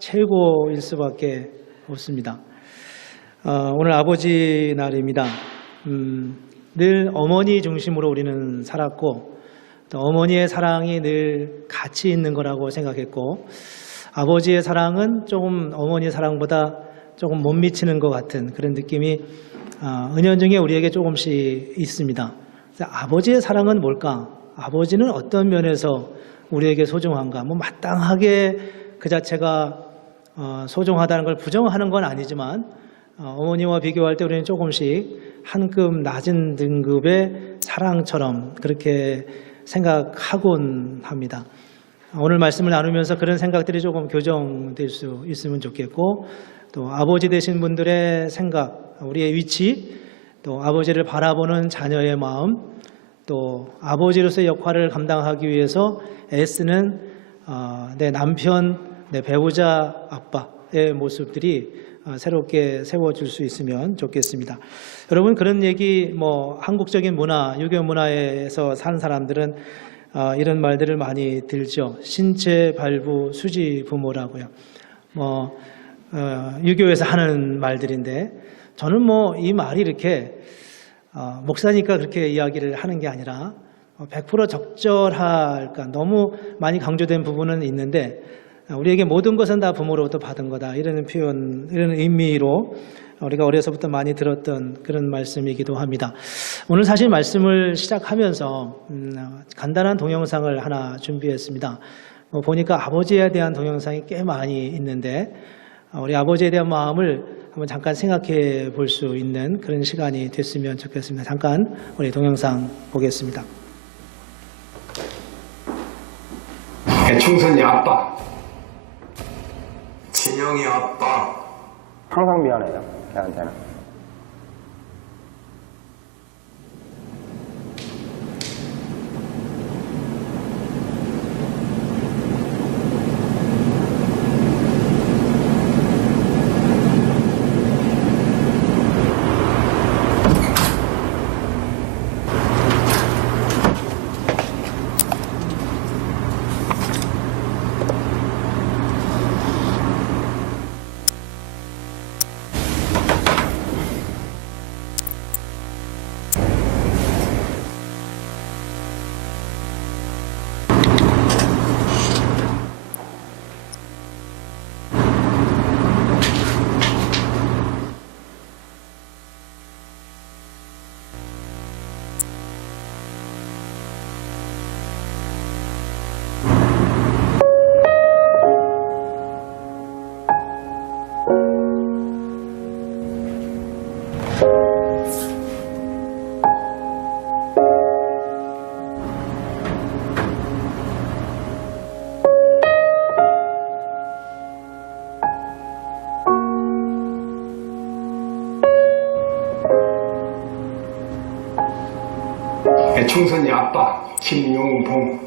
최고일 수밖에 없습니다. 오늘 아버지 날입니다. 늘 어머니 중심으로 우리는 살았고 또 어머니의 사랑이 늘 가치 있는 거라고 생각했고 아버지의 사랑은 조금 어머니의 사랑보다 조금 못 미치는 것 같은 그런 느낌이 은연중에 우리에게 조금씩 있습니다. 아버지의 사랑은 뭘까? 아버지는 어떤 면에서 우리에게 소중한가? 마땅하게 그 자체가 소중하다는 걸 부정하는 건 아니지만 어머니와 비교할 때 우리는 조금씩 한 급 낮은 등급의 사랑처럼 그렇게 생각하곤 합니다. 오늘 말씀을 나누면서 그런 생각들이 조금 교정될 수 있으면 좋겠고 또 아버지 되신 분들의 생각, 우리의 위치, 또 아버지를 바라보는 자녀의 마음, 또 아버지로서의 역할을 감당하기 위해서 애쓰는 내 남편, 내 배우자, 아빠의 모습들이 새롭게 세워질 수 있으면 좋겠습니다. 여러분 그런 얘기 한국적인 문화, 유교 문화에서 사는 사람들은 이런 말들을 많이 들죠. 신체 발부 수지 부모라고요. 유교에서 하는 말들인데 저는 이 말이 이렇게 목사니까 그렇게 이야기를 하는 게 아니라 100% 적절할까 너무 많이 강조된 부분은 있는데 우리에게 모든 것은 다 부모로부터 받은 거다 이런 표현, 이런 의미로 우리가 어려서부터 많이 들었던 그런 말씀이기도 합니다. 오늘 사실 말씀을 시작하면서 간단한 동영상을 하나 준비했습니다. 보니까 아버지에 대한 동영상이 꽤 많이 있는데 우리 아버지에 대한 마음을 한번 잠깐 생각해 볼 수 있는 그런 시간이 됐으면 좋겠습니다. 잠깐 우리 동영상 보겠습니다. 충선이 아빠, 진영이 아빠. 항상 미안해요, 걔한테는. 충선이 아빠, 김용봉.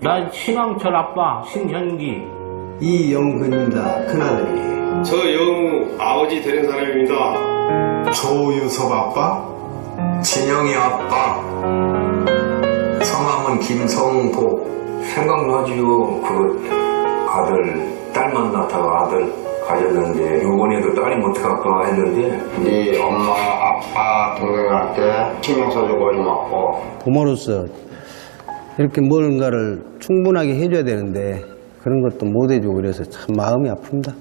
난 신왕철 아빠 신현기. 이영근입니다. 큰아들이. 저 영우 아버지 되는 사람입니다. 조유섭 아빠, 진영이 아빠. 성함은 김성복. 생각나지요. 그 아들, 딸 만나다가 아들 가졌는데 요번에도 딸이 못 갈까 했는데 네 엄마, 아빠, 동생한테 신경 써주고 고맙고. 부모로서 이렇게 뭔가를 충분하게 해줘야 되는데 그런 것도 못 해주고 그래서 참 마음이 아픕니다.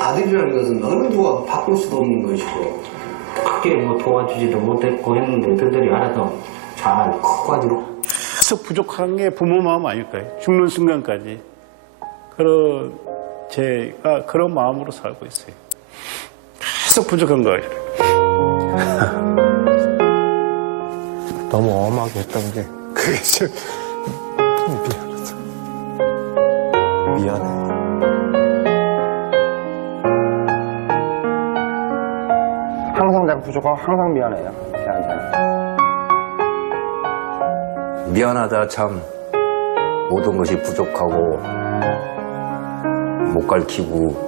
아들이라는 것은 어느 누가 바꿀 수도 없는 것이고 크게 도와주지도 못했고 했는데 그들이 알아서 잘 커가지고 계속 부족한 게 부모 마음 아닐까요? 죽는 순간까지. 제가 그런 마음으로 살고 있어요. 계속 부족한 거예요. 너무 엄하게 했던 게 그게 좀 미안하다. 미안해. 항상 내가 부족하고 항상 미안해요. 걔한테는. 미안하다 참. 모든 것이 부족하고 못 가르치고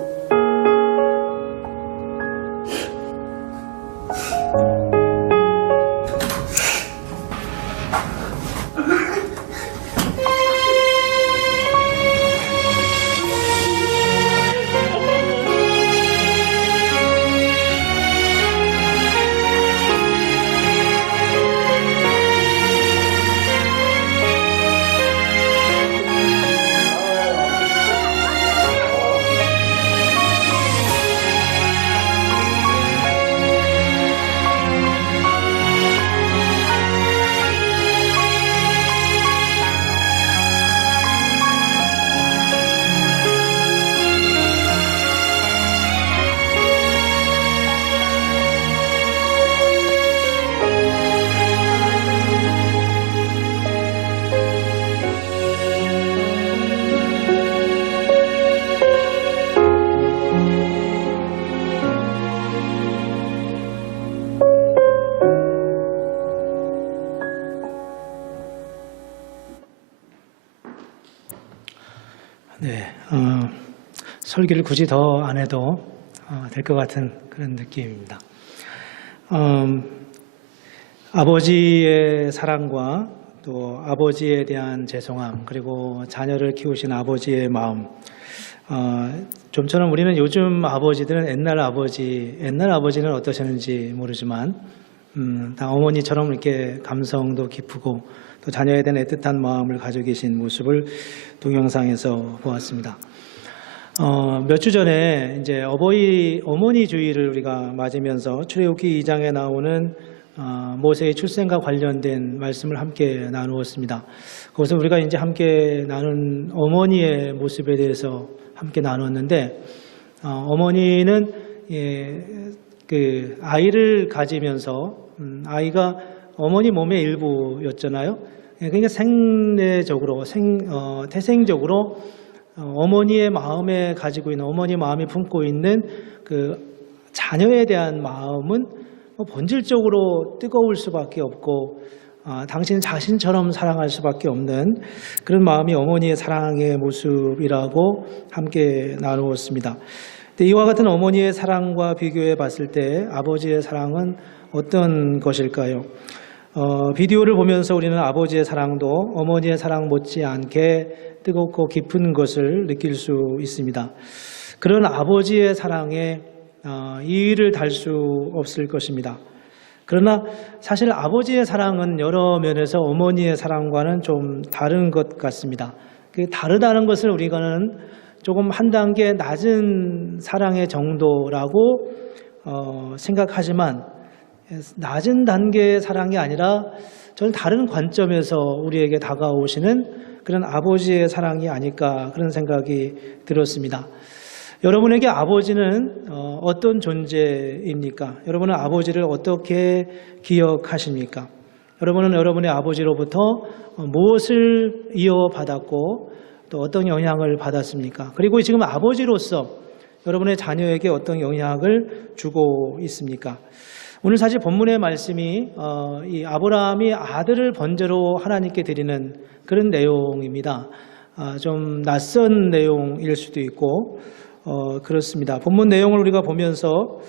설교를 굳이 더 안 해도 될 것 같은 그런 느낌입니다. 아버지의 사랑과 또 아버지에 대한 죄송함, 그리고 자녀를 키우신 아버지의 마음, 좀처럼 우리는 요즘 아버지들은 옛날 아버지는 어떠셨는지 모르지만 다 어머니처럼 이렇게 감성도 깊고 또 자녀에 대한 애틋한 마음을 가지고 계신 모습을 동영상에서 보았습니다. 몇 주 전에 이제 어머니 주일을 우리가 맞으면서 출애굽기 2장에 나오는 모세의 출생과 관련된 말씀을 함께 나누었습니다. 거기서 우리가 이제 함께 나눈 어머니의 모습에 대해서 함께 나눴는데, 어머니는 그 아이를 가지면서 아이가 어머니 몸의 일부였잖아요. 그러니까 태생적으로 어머니의 마음에 가지고 있는, 어머니 마음이 품고 있는 그 자녀에 대한 마음은 본질적으로 뜨거울 수밖에 없고 당신 자신처럼 사랑할 수밖에 없는 그런 마음이 어머니의 사랑의 모습이라고 함께 나누었습니다. 이와 같은 어머니의 사랑과 비교해 봤을 때 아버지의 사랑은 어떤 것일까요? 비디오를 보면서 우리는 아버지의 사랑도 어머니의 사랑 못지않게 뜨겁고 깊은 것을 느낄 수 있습니다. 그런 아버지의 사랑에 이의를 달 수 없을 것입니다. 그러나 사실 아버지의 사랑은 여러 면에서 어머니의 사랑과는 좀 다른 것 같습니다. 그 다르다는 것을 우리가는 조금 한 단계 낮은 사랑의 정도라고 생각하지만, 낮은 단계의 사랑이 아니라 저는 다른 관점에서 우리에게 다가오시는 그런 아버지의 사랑이 아닐까, 그런 생각이 들었습니다. 여러분에게 아버지는 어떤 존재입니까? 여러분은 아버지를 어떻게 기억하십니까? 여러분은 여러분의 아버지로부터 무엇을 이어받았고 또 어떤 영향을 받았습니까? 그리고 지금 아버지로서 여러분의 자녀에게 어떤 영향을 주고 있습니까? 오늘 사실 본문의 말씀이 이 아브라함이 아들을 번제로 하나님께 드리는 그런 내용입니다. 좀 낯선 내용일 수도 있고 그렇습니다. 본문 내용을 우리가 보면서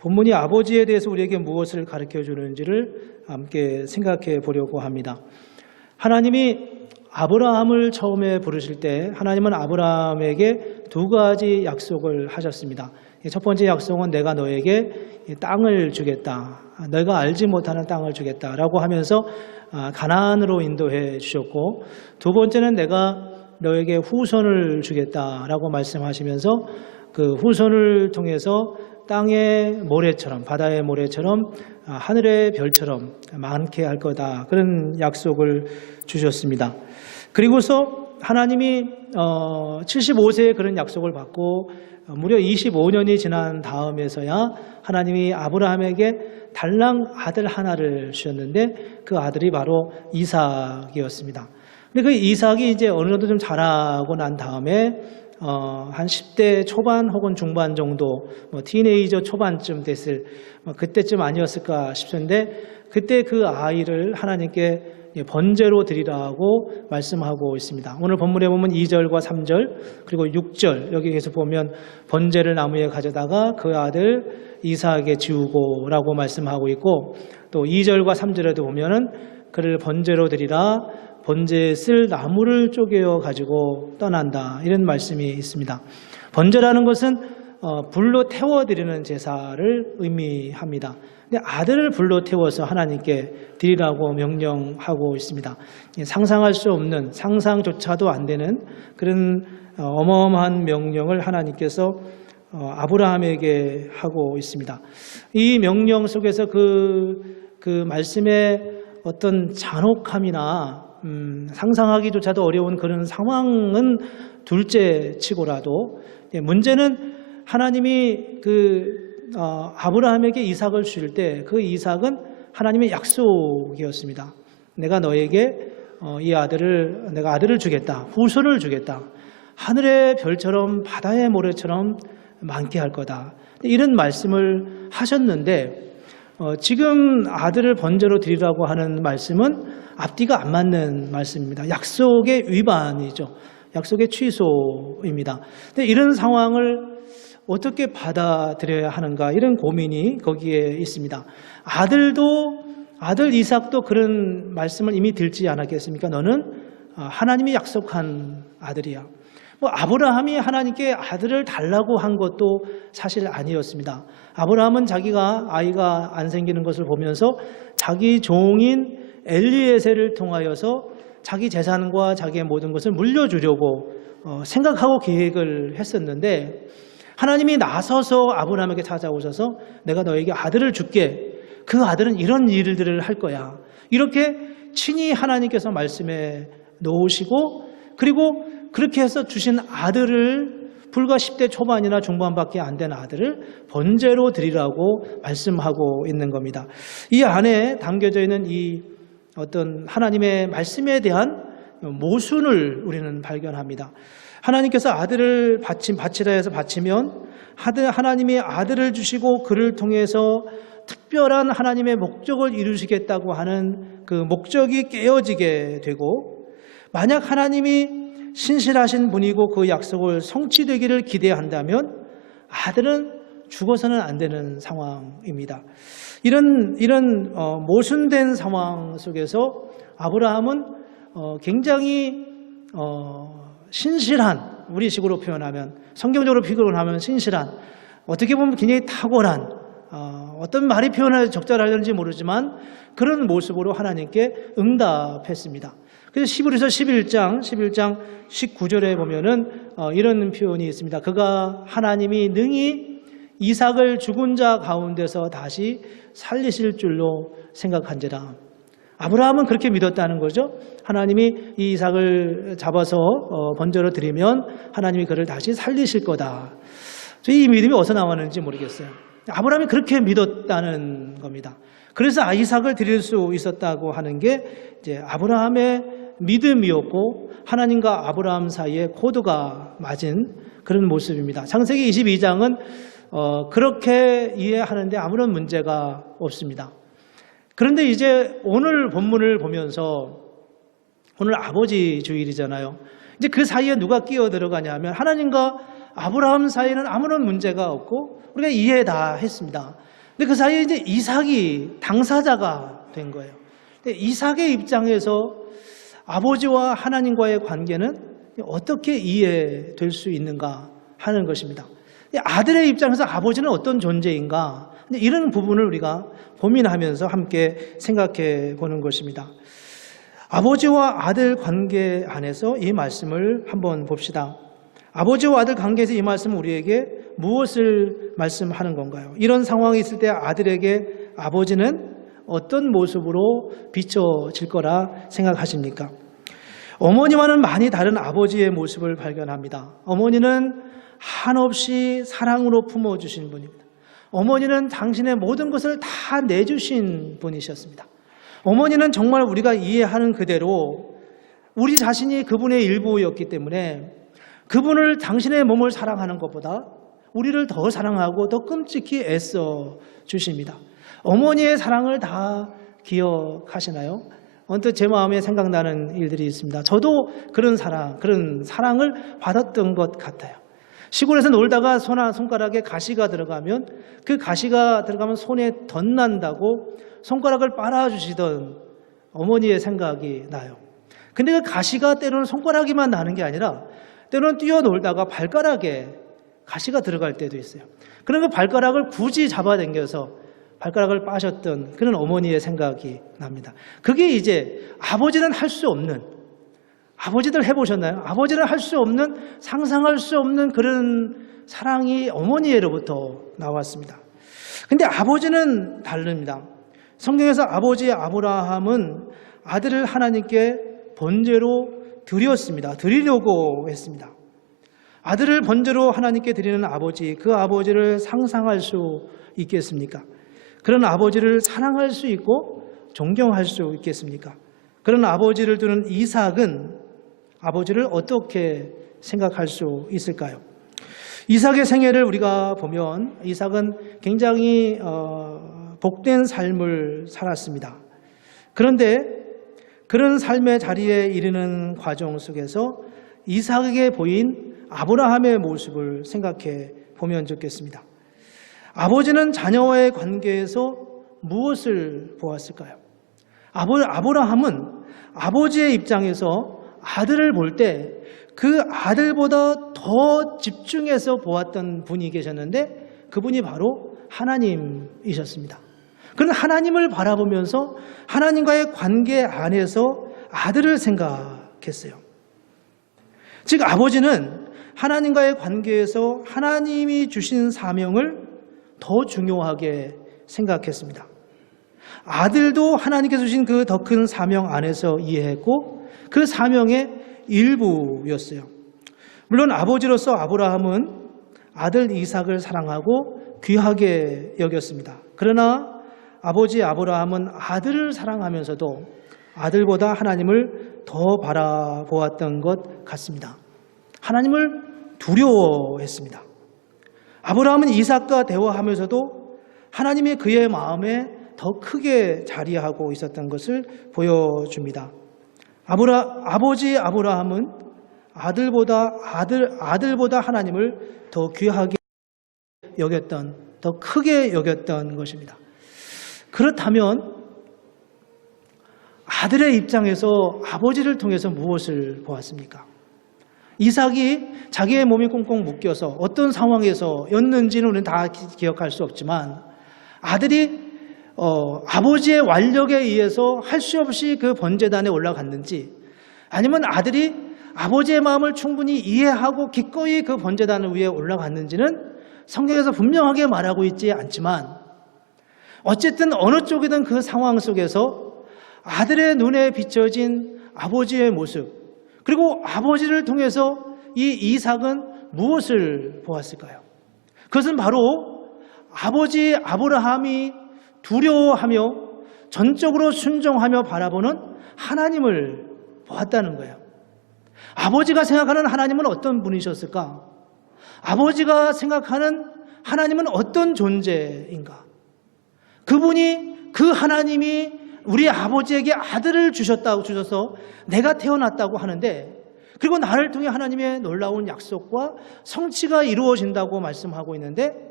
본문이 아버지에 대해서 우리에게 무엇을 가르쳐 주는지를 함께 생각해 보려고 합니다. 하나님이 아브라함을 처음에 부르실 때 하나님은 아브라함에게 두 가지 약속을 하셨습니다. 첫 번째 약속은 내가 너에게 땅을 주겠다, 너가 알지 못하는 땅을 주겠다라고 하면서 가나안으로 인도해 주셨고, 두 번째는 내가 너에게 후손을 주겠다라고 말씀하시면서 그 후손을 통해서 땅의 모래처럼, 바다의 모래처럼, 하늘의 별처럼 많게 할 거다, 그런 약속을 주셨습니다. 그리고서 하나님이 75세에 그런 약속을 받고 무려 25년이 지난 다음에서야 하나님이 아브라함에게 달랑 아들 하나를 주셨는데 그 아들이 바로 이삭이었습니다. 근데 그 이삭이 이제 어느 정도 좀 자라고 난 다음에 한 10대 초반 혹은 중반 정도, 티네이저 초반쯤 됐을 그때쯤 아니었을까 싶은데, 그때 그 아이를 하나님께 번제로 드리라고 말씀하고 있습니다. 오늘 본문에 보면 2절과 3절 그리고 6절, 여기 계속 보면 번제를 나무에 가져다가 그 아들 이삭에게 지우고 라고 말씀하고 있고, 또 2절과 3절에도 보면은 그를 번제로 드리라, 번제에 쓸 나무를 쪼개어 가지고 떠난다, 이런 말씀이 있습니다. 번제라는 것은 불로 태워드리는 제사를 의미합니다. 근데 아들을 불로 태워서 하나님께 드리라고 명령하고 있습니다. 상상할 수 없는, 상상조차도 안 되는 그런 어마어마한 명령을 하나님께서 아브라함에게 하고 있습니다. 이 명령 속에서 그 말씀의 어떤 잔혹함이나 상상하기조차도 어려운 그런 상황은 둘째 치고라도, 문제는 하나님이 아브라함에게 이삭을 주실 때 그 이삭은 하나님의 약속이었습니다. 내가 너에게 내가 아들을 주겠다, 후손을 주겠다, 하늘의 별처럼 바다의 모래처럼 많게 할 거다, 이런 말씀을 하셨는데, 지금 아들을 번제로 드리라고 하는 말씀은 앞뒤가 안 맞는 말씀입니다. 약속의 위반이죠. 약속의 취소입니다. 근데 이런 상황을 어떻게 받아들여야 하는가 이런 고민이 거기에 있습니다. 아들 이삭도 그런 말씀을 이미 듣지 않았겠습니까? 너는 하나님이 약속한 아들이야. 뭐 아브라함이 하나님께 아들을 달라고 한 것도 사실 아니었습니다. 아브라함은 자기가 아이가 안 생기는 것을 보면서 자기 종인 엘리에셀을 통하여서 자기 재산과 자기의 모든 것을 물려주려고 생각하고 계획을 했었는데 하나님이 나서서 아브라함에게 찾아오셔서 내가 너에게 아들을 줄게. 그 아들은 이런 일들을 할 거야. 이렇게 친히 하나님께서 말씀해 놓으시고 그리고 그렇게 해서 주신 아들을 불과 10대 초반이나 중반밖에 안 된 아들을 번제로 드리라고 말씀하고 있는 겁니다. 이 안에 담겨져 있는 이 어떤 하나님의 말씀에 대한 모순을 우리는 발견합니다. 하나님께서 아들을 바치라 해서 바치면 하나님이 아들을 주시고 그를 통해서 특별한 하나님의 목적을 이루시겠다고 하는 그 목적이 깨어지게 되고 만약 하나님이 신실하신 분이고 그 약속을 성취되기를 기대한다면 아들은 죽어서는 안 되는 상황입니다. 이런 모순된 상황 속에서 아브라함은 굉장히 신실한 우리식으로 표현하면 성경적으로 표현하면 신실한 어떻게 보면 굉장히 탁월한 어떤 말이 표현할 적절할지 모르지만 그런 모습으로 하나님께 응답했습니다. 그래서 히브리서 11장 19절에 보면은 이런 표현이 있습니다. 그가 하나님이 능히 이삭을 죽은 자 가운데서 다시 살리실 줄로 생각한지라. 아브라함은 그렇게 믿었다는 거죠. 하나님이 이 이삭을 잡아서 번제로 드리면 하나님이 그를 다시 살리실 거다. 이 믿음이 어디서 나왔는지 모르겠어요. 아브라함이 그렇게 믿었다는 겁니다. 그래서 이삭을 드릴 수 있었다고 하는 게 이제 아브라함의 믿음이었고 하나님과 아브라함 사이에 코드가 맞은 그런 모습입니다. 창세기 22장은 그렇게 이해하는데 아무런 문제가 없습니다. 그런데 이제 오늘 본문을 보면서 오늘 아버지 주일이잖아요. 이제 그 사이에 누가 끼어 들어가냐 하면 하나님과 아브라함 사이에는 아무런 문제가 없고 우리가 이해 다 했습니다. 근데 그 사이에 이제 이삭이 당사자가 된 거예요. 근데 이삭의 입장에서 아버지와 하나님과의 관계는 어떻게 이해될 수 있는가 하는 것입니다. 아들의 입장에서 아버지는 어떤 존재인가 이런 부분을 우리가 고민하면서 함께 생각해 보는 것입니다. 아버지와 아들 관계 안에서 이 말씀을 한번 봅시다. 아버지와 아들 관계에서 이 말씀은 우리에게 무엇을 말씀하는 건가요? 이런 상황이 있을 때 아들에게 아버지는 어떤 모습으로 비춰질 거라 생각하십니까? 어머니와는 많이 다른 아버지의 모습을 발견합니다. 어머니는 한없이 사랑으로 품어주신 분입니다. 어머니는 당신의 모든 것을 다 내주신 분이셨습니다. 어머니는 정말 우리가 이해하는 그대로 우리 자신이 그분의 일부였기 때문에 그분을 당신의 몸을 사랑하는 것보다 우리를 더 사랑하고 더 끔찍히 애써 주십니다. 어머니의 사랑을 다 기억하시나요? 언뜻 제 마음에 생각나는 일들이 있습니다. 저도 그런 사랑을 받았던 것 같아요. 시골에서 놀다가 손가락에 가시가 들어가면 그 가시가 들어가면 손에 덧난다고 손가락을 빨아주시던 어머니의 생각이 나요. 근데 그 가시가 때로는 손가락에만 나는 게 아니라 때로는 뛰어놀다가 발가락에 가시가 들어갈 때도 있어요. 그런 그 발가락을 굳이 잡아당겨서 발가락을 빠셨던 그런 어머니의 생각이 납니다. 그게 이제 아버지는 할 수 없는, 아버지들 해보셨나요? 아버지는 할 수 없는, 상상할 수 없는 그런 사랑이 어머니로부터 나왔습니다. 근데 아버지는 다릅니다. 성경에서 아버지 아브라함은 아들을 하나님께 번제로 드렸습니다. 드리려고 했습니다. 아들을 번제로 하나님께 드리는 아버지, 그 아버지를 상상할 수 있겠습니까? 그런 아버지를 사랑할 수 있고 존경할 수 있겠습니까? 그런 아버지를 두는 이삭은 아버지를 어떻게 생각할 수 있을까요? 이삭의 생애를 우리가 보면 이삭은 굉장히 복된 삶을 살았습니다. 그런데 그런 삶의 자리에 이르는 과정 속에서 이삭에게 보인 아브라함의 모습을 생각해 보면 좋겠습니다. 아버지는 자녀와의 관계에서 무엇을 보았을까요? 아브라함은 아버지의 입장에서 아들을 볼 때 그 아들보다 더 집중해서 보았던 분이 계셨는데 그분이 바로 하나님이셨습니다. 그런 하나님을 바라보면서 하나님과의 관계 안에서 아들을 생각했어요. 즉 아버지는 하나님과의 관계에서 하나님이 주신 사명을 더 중요하게 생각했습니다. 아들도 하나님께서 주신 그 더 큰 사명 안에서 이해했고 그 사명의 일부였어요. 물론 아버지로서 아브라함은 아들 이삭을 사랑하고 귀하게 여겼습니다. 그러나 아버지 아브라함은 아들을 사랑하면서도 아들보다 하나님을 더 바라보았던 것 같습니다. 하나님을 두려워했습니다. 아브라함은 이삭과 대화하면서도 하나님이 그의 마음에 더 크게 자리하고 있었던 것을 보여줍니다. 아버지 아브라함은 아들보다 하나님을 더 귀하게 여겼던, 더 크게 여겼던 것입니다. 그렇다면 아들의 입장에서 아버지를 통해서 무엇을 보았습니까? 이삭이 자기의 몸이 꽁꽁 묶여서 어떤 상황에서였는지는 우리는 다 기억할 수 없지만 아들이 아버지의 완력에 의해서 할 수 없이 그 번제단에 올라갔는지 아니면 아들이 아버지의 마음을 충분히 이해하고 기꺼이 그 번제단 위에 올라갔는지는 성경에서 분명하게 말하고 있지 않지만 어쨌든 어느 쪽이든 그 상황 속에서 아들의 눈에 비춰진 아버지의 모습 그리고 아버지를 통해서 이 이삭은 무엇을 보았을까요? 그것은 바로 아버지 아브라함이 두려워하며 전적으로 순종하며 바라보는 하나님을 보았다는 거예요. 아버지가 생각하는 하나님은 어떤 분이셨을까? 아버지가 생각하는 하나님은 어떤 존재인가? 그분이 그 하나님이 우리 아버지에게 아들을 주셔서 내가 태어났다고 하는데 그리고 나를 통해 하나님의 놀라운 약속과 성취가 이루어진다고 말씀하고 있는데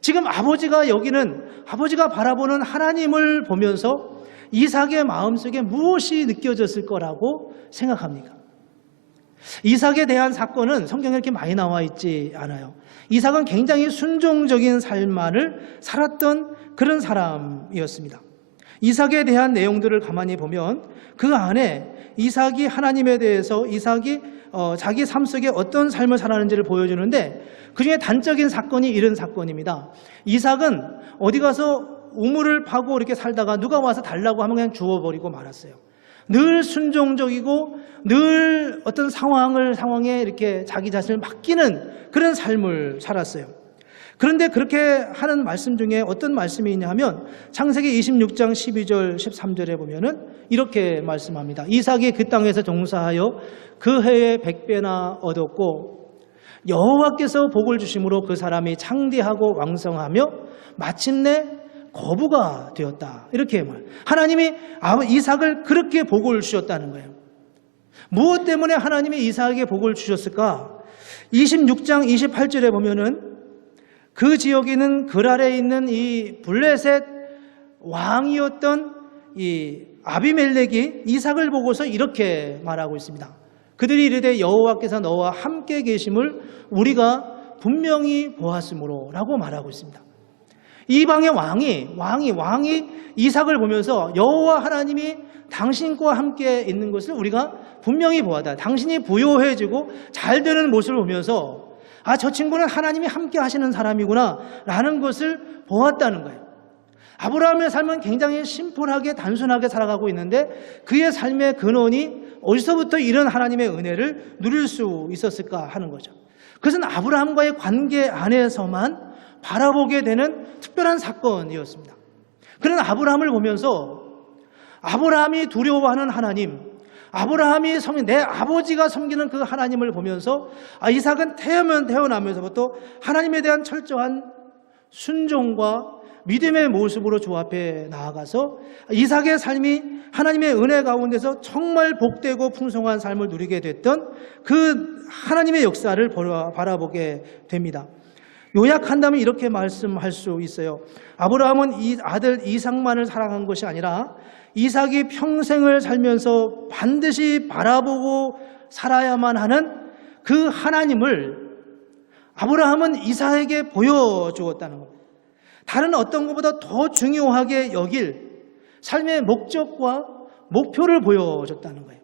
지금 아버지가 바라보는 하나님을 보면서 이삭의 마음속에 무엇이 느껴졌을 거라고 생각합니까? 이삭에 대한 사건은 성경에 이렇게 많이 나와 있지 않아요. 이삭은 굉장히 순종적인 삶을 살았던 그런 사람이었습니다. 이삭에 대한 내용들을 가만히 보면 그 안에 이삭이 하나님에 대해서 이삭이 자기 삶 속에 어떤 삶을 살았는지를 보여주는데 그중에 단적인 사건이 이런 사건입니다. 이삭은 어디 가서 우물을 파고 이렇게 살다가 누가 와서 달라고 하면 그냥 주워버리고 말았어요. 늘 순종적이고 늘 어떤 상황에 이렇게 자기 자신을 맡기는 그런 삶을 살았어요. 그런데 그렇게 하는 말씀 중에 어떤 말씀이 있냐 하면 창세기 26장 12절 13절에 보면은 이렇게 말씀합니다. 이삭이 그 땅에서 종사하여 그 해에 100배나 얻었고 여호와께서 복을 주심으로 그 사람이 창대하고 왕성하며 마침내 거부가 되었다. 이렇게 말. 하나님이 이삭을 그렇게 복을 주셨다는 거예요. 무엇 때문에 하나님이 이삭에게 복을 주셨을까? 26장 28절에 보면은 그 지역에는 그랄에 있는 이 블레셋 왕이었던 이 아비멜렉이 이삭을 보고서 이렇게 말하고 있습니다. 그들이 이르되 여호와께서 너와 함께 계심을 우리가 분명히 보았으므로 라고 말하고 있습니다. 이방의 왕이 이삭을 보면서 여호와 하나님이 당신과 함께 있는 것을 우리가 분명히 보았다. 당신이 부요해지고 잘 되는 모습을 보면서 저 친구는 하나님이 함께 하시는 사람이구나 라는 것을 보았다는 거예요. 아브라함의 삶은 굉장히 심플하게 단순하게 살아가고 있는데 그의 삶의 근원이 어디서부터 이런 하나님의 은혜를 누릴 수 있었을까 하는 거죠. 그것은 아브라함과의 관계 안에서만 바라보게 되는 특별한 사건이었습니다. 그런 아브라함을 보면서 아브라함이 두려워하는 하나님, 아브라함이 내 아버지가 섬기는 그 하나님을 보면서 이삭은 태어나면서부터 하나님에 대한 철저한 순종과 믿음의 모습으로 주 앞에 나아가서 이삭의 삶이 하나님의 은혜 가운데서 정말 복되고 풍성한 삶을 누리게 됐던 그 하나님의 역사를 바라보게 됩니다. 요약한다면 이렇게 말씀할 수 있어요. 아브라함은 이 아들 이삭만을 사랑한 것이 아니라 이삭이 평생을 살면서 반드시 바라보고 살아야만 하는 그 하나님을 아브라함은 이삭에게 보여주었다는 겁니다. 다른 어떤 것보다 더 중요하게 여길 삶의 목적과 목표를 보여줬다는 거예요.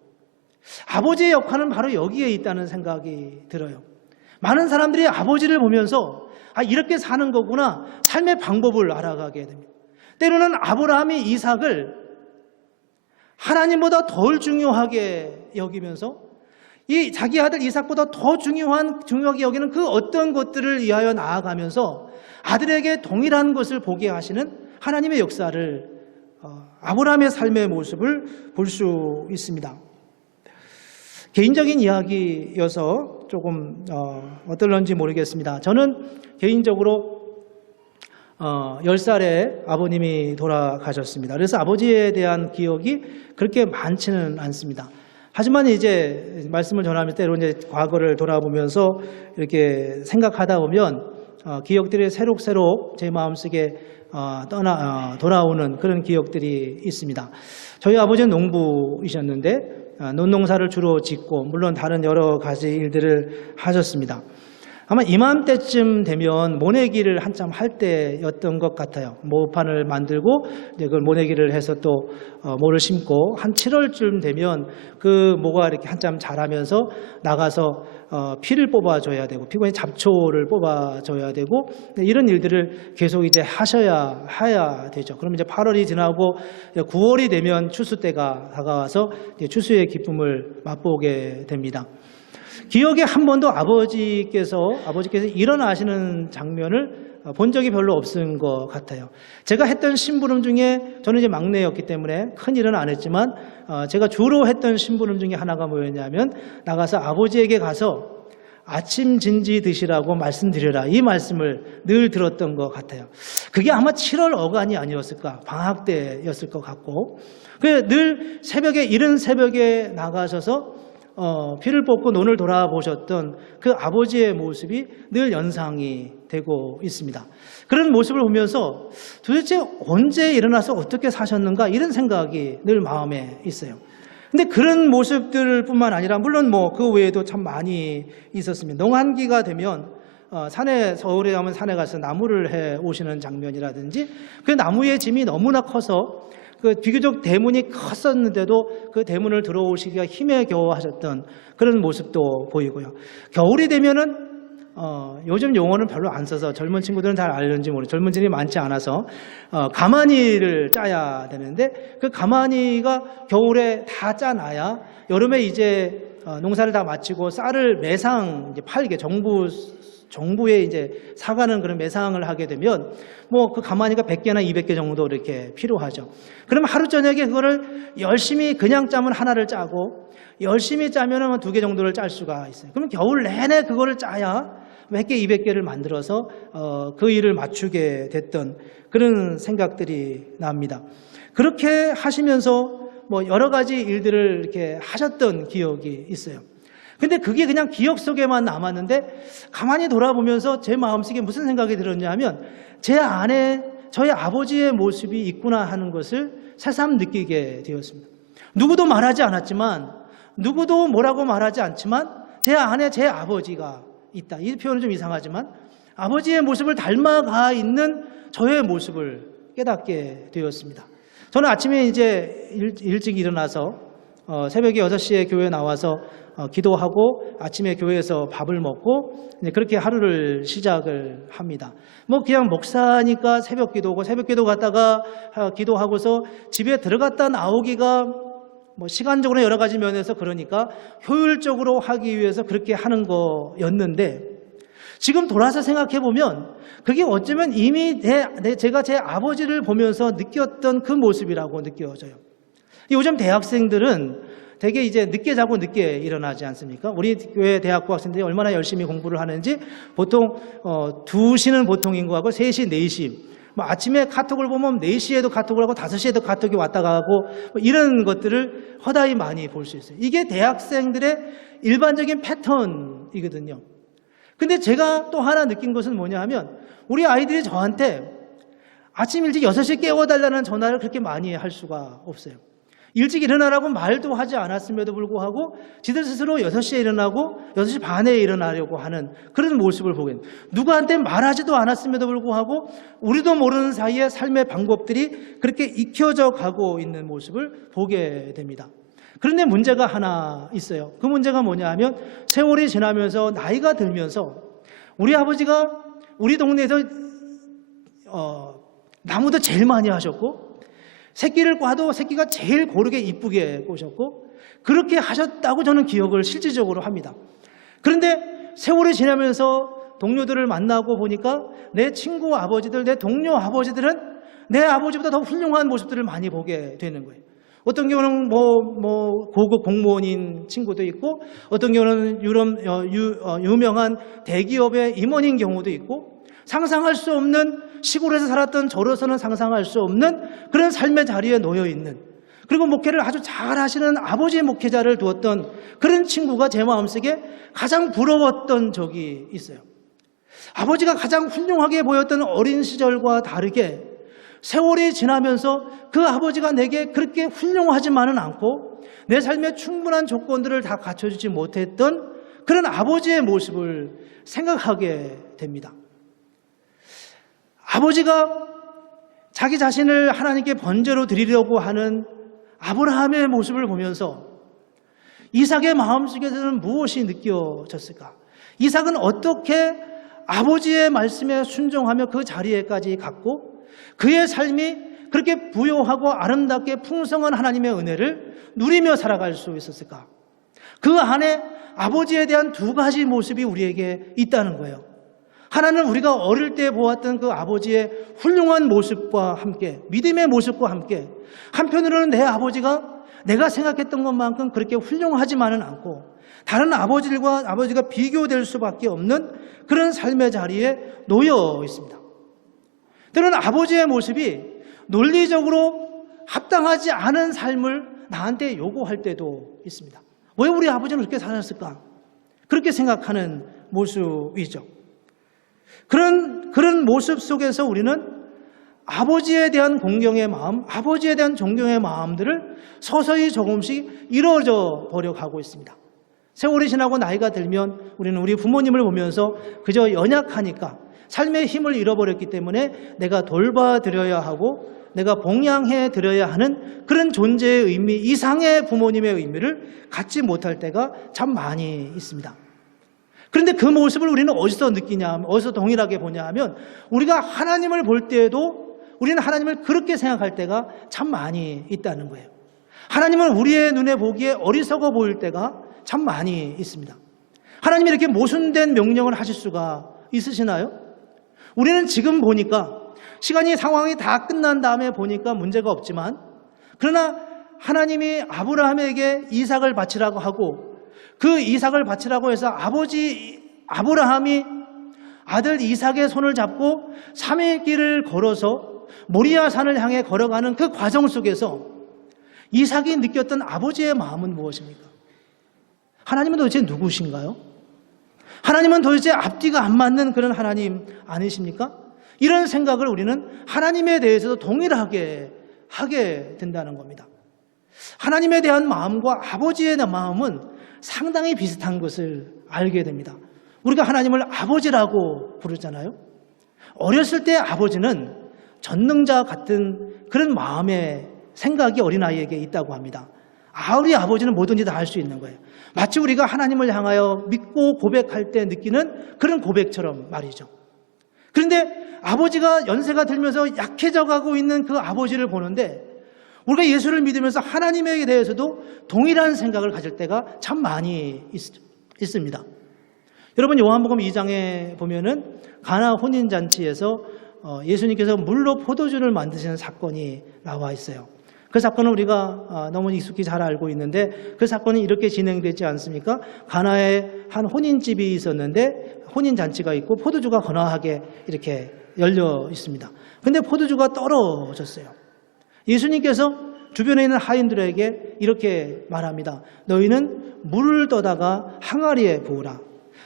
아버지의 역할은 바로 여기에 있다는 생각이 들어요. 많은 사람들이 아버지를 보면서 이렇게 사는 거구나, 삶의 방법을 알아가게 됩니다. 때로는 아브라함이 이삭을 하나님보다 덜 중요하게 여기면서 이 자기 아들 이삭보다 더 중요하게 여기는 그 어떤 것들을 위하여 나아가면서 아들에게 동일한 것을 보게 하시는 하나님의 역사를 아브라함의 삶의 모습을 볼 수 있습니다. 개인적인 이야기여서 조금 어떨런지 모르겠습니다. 저는 개인적으로 10살에 아버님이 돌아가셨습니다. 그래서 아버지에 대한 기억이 그렇게 많지는 않습니다. 하지만 이제 말씀을 전하면서 때로 이제 과거를 돌아보면서 이렇게 생각하다 보면 기억들이 새록새록 제 마음속에 돌아오는 그런 기억들이 있습니다. 저희 아버지는 농부이셨는데 논농사를 주로 짓고 물론 다른 여러 가지 일들을 하셨습니다. 아마 이맘때쯤 되면 모내기를 한참 할 때였던 것 같아요. 모판을 만들고 이제 그걸 모내기를 해서 또 모를 심고 한 7월쯤 되면 그 모가 이렇게 한참 자라면서 나가서 피를 뽑아줘야 되고 피고의 잡초를 뽑아줘야 되고 이런 일들을 계속 이제 해야 되죠. 그럼 이제 8월이 지나고 9월이 되면 추수 때가 다가와서 이제 추수의 기쁨을 맛보게 됩니다. 기억에 한 번도 아버지께서 일어나시는 장면을 본 적이 별로 없은 것 같아요. 제가 했던 심부름 중에 저는 이제 막내였기 때문에 큰 일은 안 했지만 제가 주로 했던 심부름 중에 하나가 뭐였냐면 나가서 아버지에게 가서 아침 진지 드시라고 말씀드려라, 이 말씀을 늘 들었던 것 같아요. 그게 아마 7월 어간이 아니었을까, 방학 때였을 것 같고 늘 새벽에 이른 새벽에 나가셔서 피를 뽑고 논을 돌아보셨던 그 아버지의 모습이 늘 연상이 되고 있습니다. 그런 모습을 보면서 도대체 언제 일어나서 어떻게 사셨는가 이런 생각이 늘 마음에 있어요. 근데 그런 모습들 뿐만 아니라 물론 그 외에도 참 많이 있었습니다. 농한기가 되면 서울에 가면 산에 가서 나무를 해 오시는 장면이라든지 그 나무의 짐이 너무나 커서 그 비교적 대문이 컸었는데도 그 대문을 들어오시기가 힘에 겨워 하셨던 그런 모습도 보이고요. 겨울이 되면은 요즘 용어는 별로 안 써서 젊은 친구들은 잘 알는지 모르겠어요. 젊은 친구들이 많지 않아서 가마니를 짜야 되는데 그 가마니가 겨울에 다 짜놔야 여름에 이제 농사를 다 마치고 쌀을 매상 이제 팔게 정부에 이제 사가는 그런 매상을 하게 되면 그 가마니가 100개나 200개 정도 이렇게 필요하죠. 그러면 하루 저녁에 그거를 열심히 그냥 짜면 하나를 짜고 열심히 짜면은 2개 정도를 짤 수가 있어요. 그러면 겨울 내내 그거를 짜야 100개, 200개를 만들어서 그 일을 맞추게 됐던 그런 생각들이 납니다. 그렇게 하시면서 여러 가지 일들을 이렇게 하셨던 기억이 있어요. 근데 그게 그냥 기억 속에만 남았는데 가만히 돌아보면서 제 마음속에 무슨 생각이 들었냐면 제 안에 저희 아버지의 모습이 있구나 하는 것을 새삼 느끼게 되었습니다. 누구도 말하지 않았지만 누구도 뭐라고 말하지 않지만 제 안에 제 아버지가 있다. 이 표현은 좀 이상하지만 아버지의 모습을 닮아가 있는 저의 모습을 깨닫게 되었습니다. 저는 아침에 이제 일찍 일어나서 새벽에 6시에 교회에 나와서 기도하고 아침에 교회에서 밥을 먹고 그렇게 하루를 시작을 합니다. 그냥 목사니까 새벽 기도고 새벽 기도 갔다가 기도하고서 집에 들어갔다 나오기가 시간적으로 여러 가지 면에서 그러니까 효율적으로 하기 위해서 그렇게 하는 거였는데 지금 돌아서 생각해 보면 그게 어쩌면 이미 제가 제 아버지를 보면서 느꼈던 그 모습이라고 느껴져요. 요즘 대학생들은 되게 이제 늦게 자고 늦게 일어나지 않습니까? 우리 교회 대학부 학생들이 얼마나 열심히 공부를 하는지 보통 2시는 보통인 것 같고 3시, 4시 뭐 아침에 카톡을 보면 4시에도 카톡을 하고 5시에도 카톡이 왔다 가고 뭐 이런 것들을 허다히 많이 볼 수 있어요. 이게 대학생들의 일반적인 패턴이거든요. 근데 제가 또 하나 느낀 것은 뭐냐 하면 우리 아이들이 저한테 아침 일찍 6시에 깨워달라는 전화를 그렇게 많이 할 수가 없어요. 일찍 일어나라고 말도 하지 않았음에도 불구하고 지들 스스로 6시에 일어나고 6시 반에 일어나려고 하는 그런 모습을 보게 됩니다. 누구한테 말하지도 않았음에도 불구하고 우리도 모르는 사이에 삶의 방법들이 그렇게 익혀져 가고 있는 모습을 보게 됩니다. 그런데 문제가 하나 있어요. 그 문제가 뭐냐 하면 세월이 지나면서 나이가 들면서 우리 아버지가 우리 동네에서 나무도 제일 많이 하셨고 새끼를 꽈도 새끼가 제일 고르게 이쁘게 꼬셨고 그렇게 하셨다고 저는 기억을 실질적으로 합니다. 그런데 세월이 지나면서 동료들을 만나고 보니까 내 친구 아버지들, 내 동료 아버지들은 내 아버지보다 더 훌륭한 모습들을 많이 보게 되는 거예요. 어떤 경우는 고급 공무원인 친구도 있고 어떤 경우는 유명한 대기업의 임원인 경우도 있고 상상할 수 없는 시골에서 살았던 저로서는 상상할 수 없는 그런 삶의 자리에 놓여 있는 그리고 목회를 아주 잘 하시는 아버지의 목회자를 두었던 그런 친구가 제 마음속에 가장 부러웠던 적이 있어요. 아버지가 가장 훌륭하게 보였던 어린 시절과 다르게 세월이 지나면서 그 아버지가 내게 그렇게 훌륭하지만은 않고 내 삶에 충분한 조건들을 다 갖춰주지 못했던 그런 아버지의 모습을 생각하게 됩니다. 아버지가 자기 자신을 하나님께 번제로 드리려고 하는 아브라함의 모습을 보면서 이삭의 마음속에서는 무엇이 느껴졌을까? 이삭은 어떻게 아버지의 말씀에 순종하며 그 자리에까지 갔고 그의 삶이 그렇게 부요하고 아름답게 풍성한 하나님의 은혜를 누리며 살아갈 수 있었을까? 그 안에 아버지에 대한 두 가지 모습이 우리에게 있다는 거예요. 하나는 우리가 어릴 때 보았던 그 아버지의 훌륭한 모습과 함께 믿음의 모습과 함께 한편으로는 내 아버지가 내가 생각했던 것만큼 그렇게 훌륭하지만은 않고 다른 아버지가 비교될 수밖에 없는 그런 삶의 자리에 놓여 있습니다. 때로는 아버지의 모습이 논리적으로 합당하지 않은 삶을 나한테 요구할 때도 있습니다. 왜 우리 아버지는 그렇게 살았을까? 그렇게 생각하는 모습이죠. 그런 모습 속에서 우리는 아버지에 대한 공경의 마음, 아버지에 대한 존경의 마음들을 서서히 조금씩 이루어져 버려가고 있습니다. 세월이 지나고 나이가 들면 우리는 우리 부모님을 보면서 그저 연약하니까 삶의 힘을 잃어버렸기 때문에 내가 돌봐드려야 하고 내가 봉양해드려야 하는 그런 존재의 의미 이상의 부모님의 의미를 갖지 못할 때가 참 많이 있습니다. 그런데 그 모습을 우리는 어디서 느끼냐, 어디서 동일하게 보냐 하면 우리가 하나님을 볼 때에도 우리는 하나님을 그렇게 생각할 때가 참 많이 있다는 거예요. 하나님은 우리의 눈에 보기에 어리석어 보일 때가 참 많이 있습니다. 하나님이 이렇게 모순된 명령을 하실 수가 있으시나요? 우리는 지금 보니까 시간이 상황이 다 끝난 다음에 보니까 문제가 없지만 그러나 하나님이 아브라함에게 이삭을 바치라고 하고 그 이삭을 바치라고 해서 아버지 아브라함이 아들 이삭의 손을 잡고 3일 길을 걸어서 모리아 산을 향해 걸어가는 그 과정 속에서 이삭이 느꼈던 아버지의 마음은 무엇입니까? 하나님은 도대체 누구신가요? 하나님은 도대체 앞뒤가 안 맞는 그런 하나님 아니십니까? 이런 생각을 우리는 하나님에 대해서도 동일하게 하게 된다는 겁니다. 하나님에 대한 마음과 아버지의 마음은 상당히 비슷한 것을 알게 됩니다. 우리가 하나님을 아버지라고 부르잖아요. 어렸을 때 아버지는 전능자 같은 그런 마음의 생각이 어린아이에게 있다고 합니다. 우리 아버지는 뭐든지 다 할 수 있는 거예요. 마치 우리가 하나님을 향하여 믿고 고백할 때 느끼는 그런 고백처럼 말이죠. 그런데 아버지가 연세가 들면서 약해져 가고 있는 그 아버지를 보는데 우리가 예수를 믿으면서 하나님에 대해서도 동일한 생각을 가질 때가 참 많이 있습니다. 여러분 요한복음 2장에 보면은 가나 혼인잔치에서 예수님께서 물로 포도주를 만드시는 사건이 나와 있어요. 그 사건은 우리가 너무 익숙히 잘 알고 있는데 그 사건은 이렇게 진행되지 않습니까? 가나에 한 혼인집이 있었는데 혼인잔치가 있고 포도주가 건화하게 이렇게 열려 있습니다. 근데 포도주가 떨어졌어요. 예수님께서 주변에 있는 하인들에게 이렇게 말합니다. 너희는 물을 떠다가 항아리에 부으라.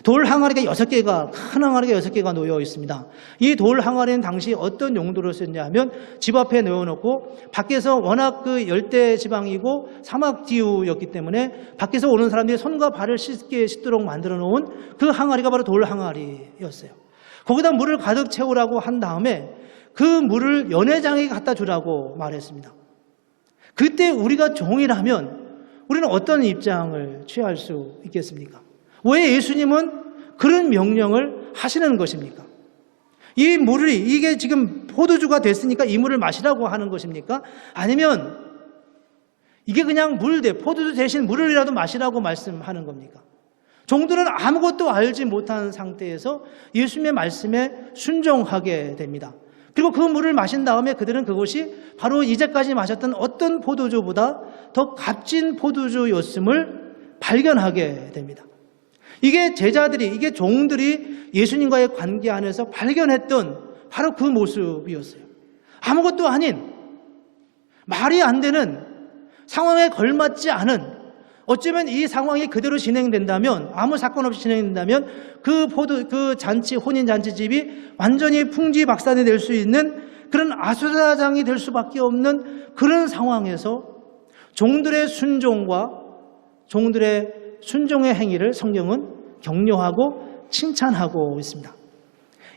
돌 항아리가 6개가, 큰 항아리가 6개가 놓여 있습니다. 이 돌 항아리는 당시 어떤 용도로 쓰였냐면 집 앞에 놓여놓고 밖에서 워낙 그 열대 지방이고 사막 기후였기 때문에 밖에서 오는 사람들이 손과 발을 씻게 씻도록 만들어 놓은 그 항아리가 바로 돌 항아리였어요. 거기다 물을 가득 채우라고 한 다음에 그 물을 연회장에게 갖다 주라고 말했습니다. 그때 우리가 종이라면 우리는 어떤 입장을 취할 수 있겠습니까? 왜 예수님은 그런 명령을 하시는 것입니까? 이 물이 이게 지금 포도주가 됐으니까 이 물을 마시라고 하는 것입니까? 아니면 이게 그냥 포도주 대신 물이라도 마시라고 말씀하는 겁니까? 종들은 아무것도 알지 못한 상태에서 예수님의 말씀에 순종하게 됩니다. 그리고 그 물을 마신 다음에 그들은 그것이 바로 이제까지 마셨던 어떤 포도주보다 더 값진 포도주였음을 발견하게 됩니다. 이게 제자들이, 이게 종들이 예수님과의 관계 안에서 발견했던 바로 그 모습이었어요. 아무것도 아닌, 말이 안 되는, 상황에 걸맞지 않은, 어쩌면 이 상황이 그대로 진행된다면, 아무 사건 없이 진행된다면 그 잔치, 혼인잔치집이 완전히 풍지박산이 될 수 있는 그런 아수라장이 될 수밖에 없는 그런 상황에서 종들의 순종과 종들의 순종의 행위를 성경은 격려하고 칭찬하고 있습니다.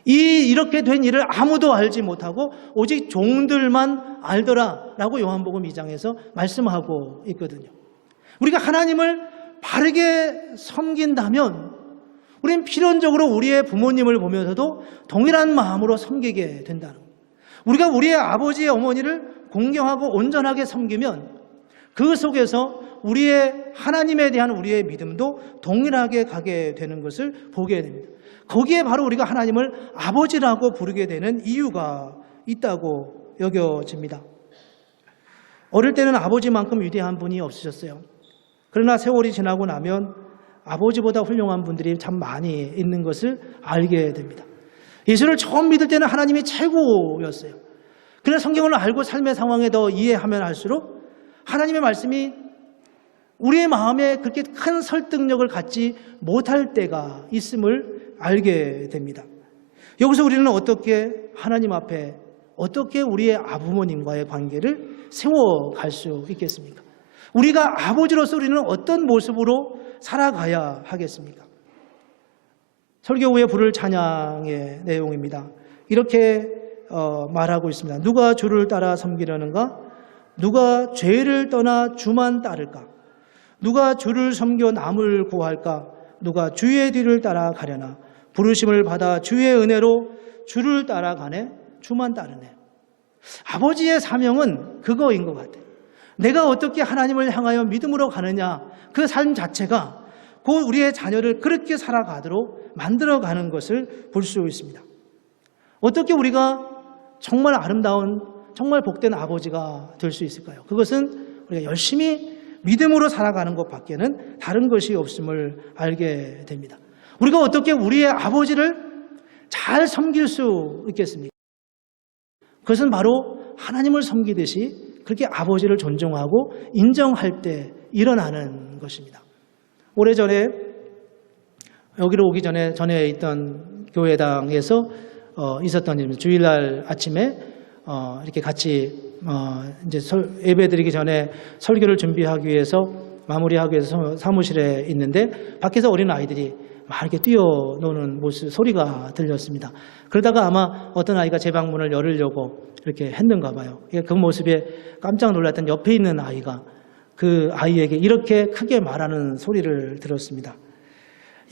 이렇게 된 일을 아무도 알지 못하고 오직 종들만 알더라라고 요한복음 2장에서 말씀하고 있거든요. 우리가 하나님을 바르게 섬긴다면 우리는 필연적으로 우리의 부모님을 보면서도 동일한 마음으로 섬기게 된다는 거예요. 우리가 우리의 아버지, 어머니를 공경하고 온전하게 섬기면 그 속에서 우리의 하나님에 대한 우리의 믿음도 동일하게 가게 되는 것을 보게 됩니다. 거기에 바로 우리가 하나님을 아버지라고 부르게 되는 이유가 있다고 여겨집니다. 어릴 때는 아버지만큼 위대한 분이 없으셨어요. 그러나 세월이 지나고 나면 아버지보다 훌륭한 분들이 참 많이 있는 것을 알게 됩니다. 예수를 처음 믿을 때는 하나님이 최고였어요. 그러나 성경을 알고 삶의 상황에 더 이해하면 할수록 하나님의 말씀이 우리의 마음에 그렇게 큰 설득력을 갖지 못할 때가 있음을 알게 됩니다. 여기서 우리는 어떻게 하나님 앞에 어떻게 우리의 아부모님과의 관계를 세워갈 수 있겠습니까? 우리가 아버지로서 우리는 어떤 모습으로 살아가야 하겠습니까? 설교 후에 부를 찬양의 내용입니다. 이렇게 말하고 있습니다. 누가 주를 따라 섬기려는가? 누가 죄를 떠나 주만 따를까? 누가 주를 섬겨 남을 구할까? 누가 주의 뒤를 따라가려나? 부르심을 받아 주의 은혜로 주를 따라가네? 주만 따르네. 아버지의 사명은 그거인 것 같아요. 내가 어떻게 하나님을 향하여 믿음으로 가느냐, 그 삶 자체가 곧 우리의 자녀를 그렇게 살아가도록 만들어가는 것을 볼 수 있습니다. 어떻게 우리가 정말 아름다운, 정말 복된 아버지가 될 수 있을까요? 그것은 우리가 열심히 믿음으로 살아가는 것밖에는 다른 것이 없음을 알게 됩니다. 우리가 어떻게 우리의 아버지를 잘 섬길 수 있겠습니까? 그것은 바로 하나님을 섬기듯이 그렇게 아버지를 존중하고 인정할 때 일어나는 것입니다. 오래전에 여기로 오기 전에 있던 교회당에서 있었던 일입니다. 주일날 아침에 이렇게 같이 이제 예배드리기 전에 설교를 준비하기 위해서 마무리하기 위해서 사무실에 있는데 밖에서 어린 아이들이 막 이렇게 뛰어노는 모습 소리가 들렸습니다. 그러다가 아마 어떤 아이가 제 방문을 열으려고 이렇게 했는가 봐요. 그 모습에 깜짝 놀랐던 옆에 있는 아이가 그 아이에게 이렇게 크게 말하는 소리를 들었습니다.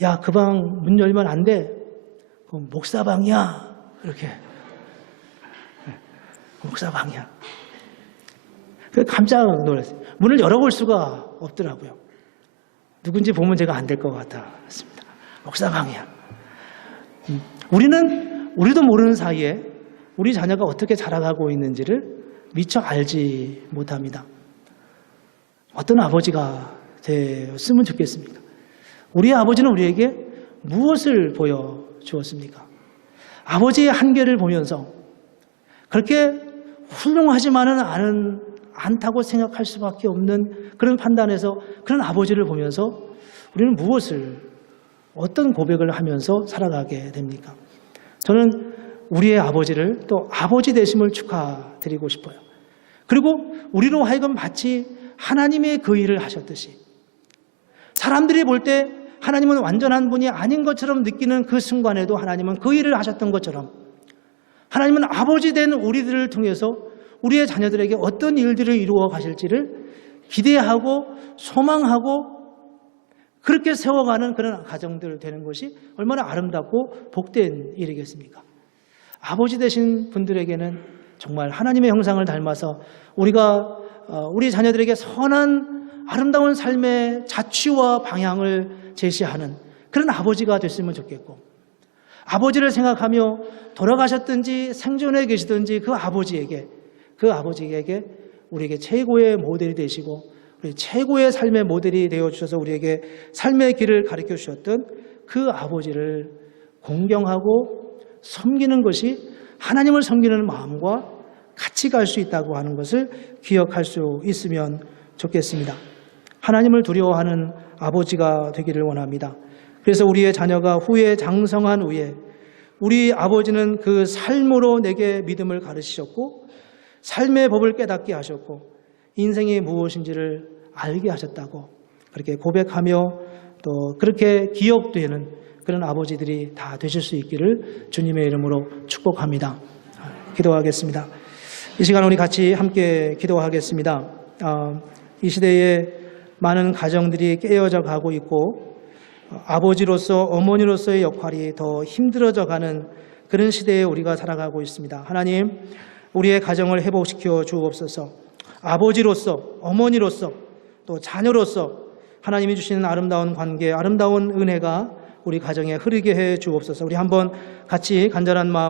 야, 그 방 문 열면 안 돼. 그 목사방이야. 이렇게. 목사방이야. 깜짝 놀랐어요. 문을 열어볼 수가 없더라고요. 누군지 보면 제가 안 될 것 같았습니다. 목사방이야. 우리도 모르는 사이에 우리 자녀가 어떻게 자라가고 있는지를 미처 알지 못합니다. 어떤 아버지가 되었으면 좋겠습니까? 우리의 아버지는 우리에게 무엇을 보여주었습니까? 아버지의 한계를 보면서 그렇게 훌륭하지만은 않다고 생각할 수밖에 없는 그런 판단에서 그런 아버지를 보면서 우리는 어떤 고백을 하면서 살아가게 됩니까? 저는 우리의 아버지를 또 아버지 되심을 축하드리고 싶어요. 그리고 우리로 하여금 마치 하나님의 그 일을 하셨듯이 사람들이 볼 때 하나님은 완전한 분이 아닌 것처럼 느끼는 그 순간에도 하나님은 그 일을 하셨던 것처럼 하나님은 아버지 된 우리들을 통해서 우리의 자녀들에게 어떤 일들을 이루어 가실지를 기대하고 소망하고 그렇게 세워가는 그런 가정들 되는 것이 얼마나 아름답고 복된 일이겠습니까? 아버지 되신 분들에게는 정말 하나님의 형상을 닮아서 우리가 우리 자녀들에게 선한 아름다운 삶의 자취와 방향을 제시하는 그런 아버지가 됐으면 좋겠고, 아버지를 생각하며 돌아가셨든지 생존해 계시든지 그 아버지에게 우리에게 최고의 모델이 되시고 우리 최고의 삶의 모델이 되어주셔서 우리에게 삶의 길을 가르쳐 주셨던 그 아버지를 공경하고 섬기는 것이 하나님을 섬기는 마음과 같이 갈 수 있다고 하는 것을 기억할 수 있으면 좋겠습니다. 하나님을 두려워하는 아버지가 되기를 원합니다. 그래서 우리의 자녀가 후에 장성한 후에 우리 아버지는 그 삶으로 내게 믿음을 가르치셨고 삶의 법을 깨닫게 하셨고 인생이 무엇인지를 알게 하셨다고 그렇게 고백하며 또 그렇게 기억되는 그런 아버지들이 다 되실 수 있기를 주님의 이름으로 축복합니다. 기도하겠습니다. 이 시간 우리 같이 함께 기도하겠습니다. 이 시대에 많은 가정들이 깨어져 가고 있고 아버지로서 어머니로서의 역할이 더 힘들어져 가는 그런 시대에 우리가 살아가고 있습니다. 하나님, 우리의 가정을 회복시켜 주옵소서. 아버지로서, 어머니로서, 또 자녀로서 하나님이 주시는 아름다운 관계, 아름다운 은혜가 우리 가정에 흐르게 해 주옵소서. 우리 한번 같이 간절한 마음